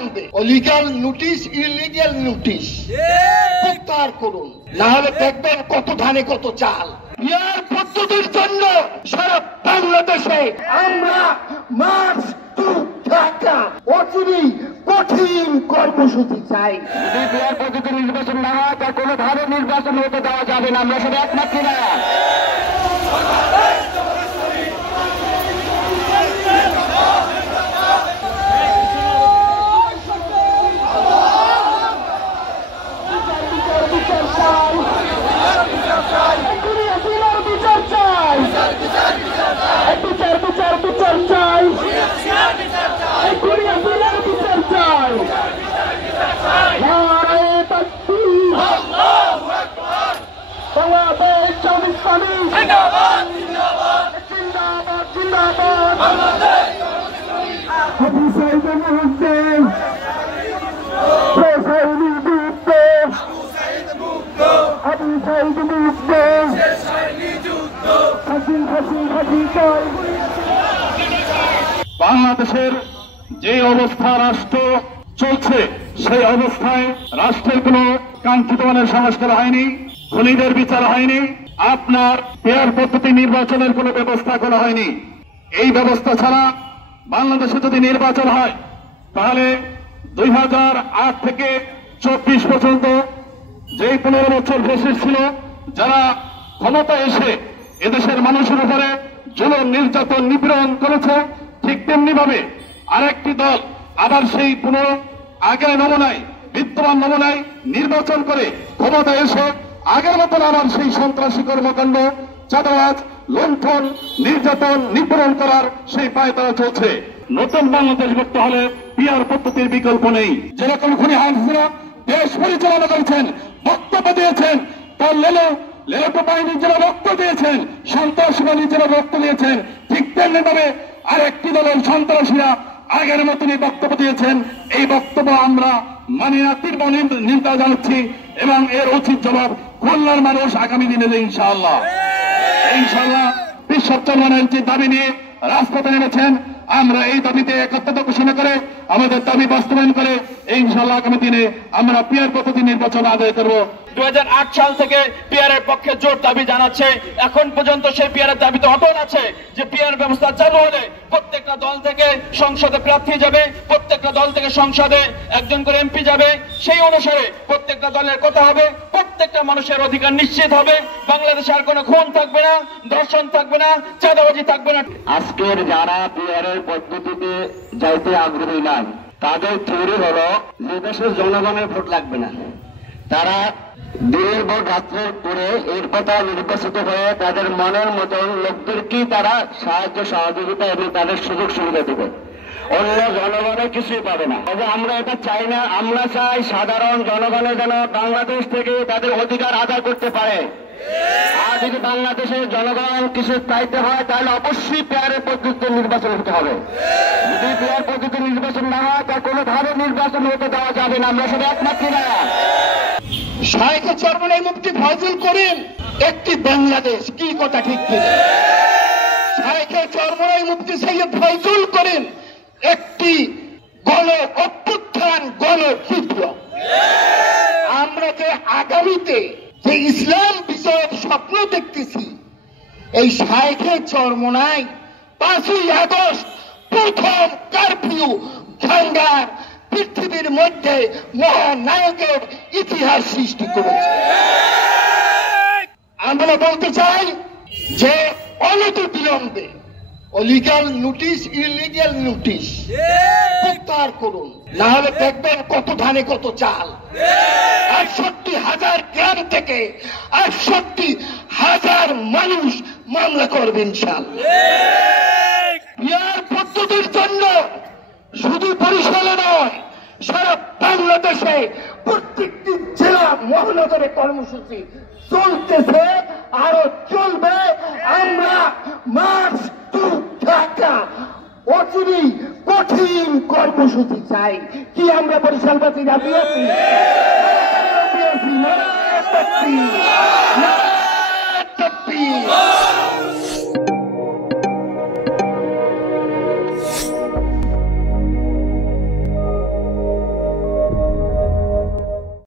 বিলম্বে legal notice illegal notice প্রত্যাহার করুন, না হলে দেখবেন কত ধানে কত চাল। পিয়ার পদ্ধতির জন্য সারা বাংলাদেশে আমরা মার্চ টু ঢাকা অচিরেই কঠিন কর্মসূচি চাই। যদি পিয়ার পদ্ধতি নির্বাচন না হয় তা কোনো ভাবে নির্বাচন হতে দেওয়া যাবে না। আমরা সবাই একমত কিনা? বাংলাদেশের যে অবস্থা রাষ্ট্র চলছে সেই অবস্থায় রাষ্ট্রের কোন কাঙ্ক্ষিত মানের সংস্কার হয়নি, খুনিদের বিচার হয়নি, আপনার পেয়ার পদ্ধতি নির্বাচনের কোন ব্যবস্থা করা হয়নি। এই ব্যবস্থা ছাড়া বাংলাদেশে যদি নির্বাচন হয় তাহলে 2008 থেকে 24 পর্যন্ত যে 15 বছর দেশে ছিল যারা ক্ষমতা এসে এদেশের মানুষের উপরে জুলুম নির্যাতন নিপীড়ন করেছে, ঠিক তেমনি ভাবে আরেকটি দল আবার সেই আগের নমুনায় বিদ্যমান নমুনায় নির্বাচন করে ক্ষমতা এসে আগের মতন আবার সেই সন্ত্রাসী কর্মকাণ্ড, চাঁদাবাজ, লুণ্ঠন, নির্যাতন, নিপীড়ন করার সেই পায়তারা চলছে। নতুন বাংলাদেশ গড়তে হলে পিয়ার পদ্ধতির বিকল্প নেই। যেরকম খুনি হাসিনা দেশ পরিচালনা করেছেন, বক্তব্য দিয়েছেন, তার লেলোটো বাহিনীর যারা রক্ত দিয়েছেন, সন্ত্রাসী বাহিনীর যারা রক্ত দিয়েছেন, ঠিক তেমনি ভাবে আরেকটি দলের সন্ত্রাসীরা আগের মতনই বক্তব্য দিয়েছেন। এই বক্তব্য আমরা মানি না, তীব্র নিন্দা জানাচ্ছি এবং এর উচিত জবাব খুলনার মানুষ আগামী দিনে ইনশাআল্লাহ বিশ্ব চলমানের যে দাবি নিয়ে রাজপথে নেমেছেন, আমরা এই দাবিতে একত্রতা ঘোষণা করে আমাদের দাবি বাস্তবায়ন করে ইনশাআল্লাহ আগামী দিনে আমরা পিয়ার পদ্ধতি নির্বাচন আদায় করব। 2008 সাল থেকে পিয়ারের পক্ষে জোর দাবি জানাচ্ছে, এখন পর্যন্ত সেই পিয়ারের দাবিতে অটল আছে যে পিয়ার ব্যবস্থা চালু হলে প্রত্যেকটা দল থেকে সংসদে প্রার্থী যাবে, প্রত্যেকটা দল থেকে সংসদে একজন করে এমপি যাবে, সেই অনুসারে প্রত্যেকটা দলের কথা হবে, প্রত্যেকটা মানুষের অধিকার নিশ্চিত হবে, বাংলাদেশে আর কোনো খুন থাকবে না, ধর্ষণ থাকবে না, চাঁদাবাজি থাকবে না। আজকের যারা পিয়ারের পদ্ধতিতে যাইতে আগ্রহী নয় তাদের থিওরি হলো যে দেশের জনগণের ভোট লাগবে না, তারা দিনের ভোট রাত্রের পরে এরপর তারা নির্বাচিত হয়ে তাদের মনের মতন লোকদেরকেই তারা সাহায্য সহযোগিতা এবং তাদের সুযোগ সুবিধা দেবে, অন্য জনগণের কিছুই পাবে না। তবে আমরা এটা চাই না, আমরা চাই সাধারণ জনগণের যেন বাংলাদেশ থেকে তাদের অধিকার আদায় করতে পারে। আর যদি বাংলাদেশের জনগণ কিছু চাইতে হয় তাহলে অবশ্যই পেয়ারের পদ্ধতিতে নির্বাচন হতে হবে। যদি পেয়ার পদ্ধতি নির্বাচন না হয় তা কোনোভাবে নির্বাচন হতে দেওয়া যাবে না। আমরা সবাই একমত কিনা? শাইখে চরমনাই মুফতি ফয়জুল করিম একটি বাংলাদেশ, কি কথা ঠিক কিনা? শাইখে চরমনাই মুফতি সৈয়দ ফয়জুল করিম একটি গণ অভ্যুত্থান, গণ বিপ্লব। আমরা যে আগামীতে যে ইসলাম বিষয়ক স্বপ্ন দেখতেছি, এই শাইখে চরমনাই 5ই আগস্ট প্রথম কারফিউ ভাঙ্গার পৃথিবীর মধ্যে মহানায়কের ইতিহাস সৃষ্টি করেছে। আমরা বলতে চাই যে অনতি বিলম্বে লিগ্যাল নোটিশ ইলিগ্যাল নোটিশ প্রত্যাহার করুন, না হলে দেখবেন কত ধানে কত চাল। 68,000 গ্রাম থেকে 68,000 মানুষ মামলা করবে ইনশাআল্লাহ। পিয়ার পদ্ধতির জন্য শুধু বরিশালে নয়, সারা বাংলাদেশে প্রত্যেকটি জেলা মহানগরে কর্মসূচি চলতেছে, আরো চলবে। আমরা মার্চ টু ঢাকা অচিরেই কঠিন কর্মসূচি চাই। কি আমরা বরিশালবাসী রাজি আছি?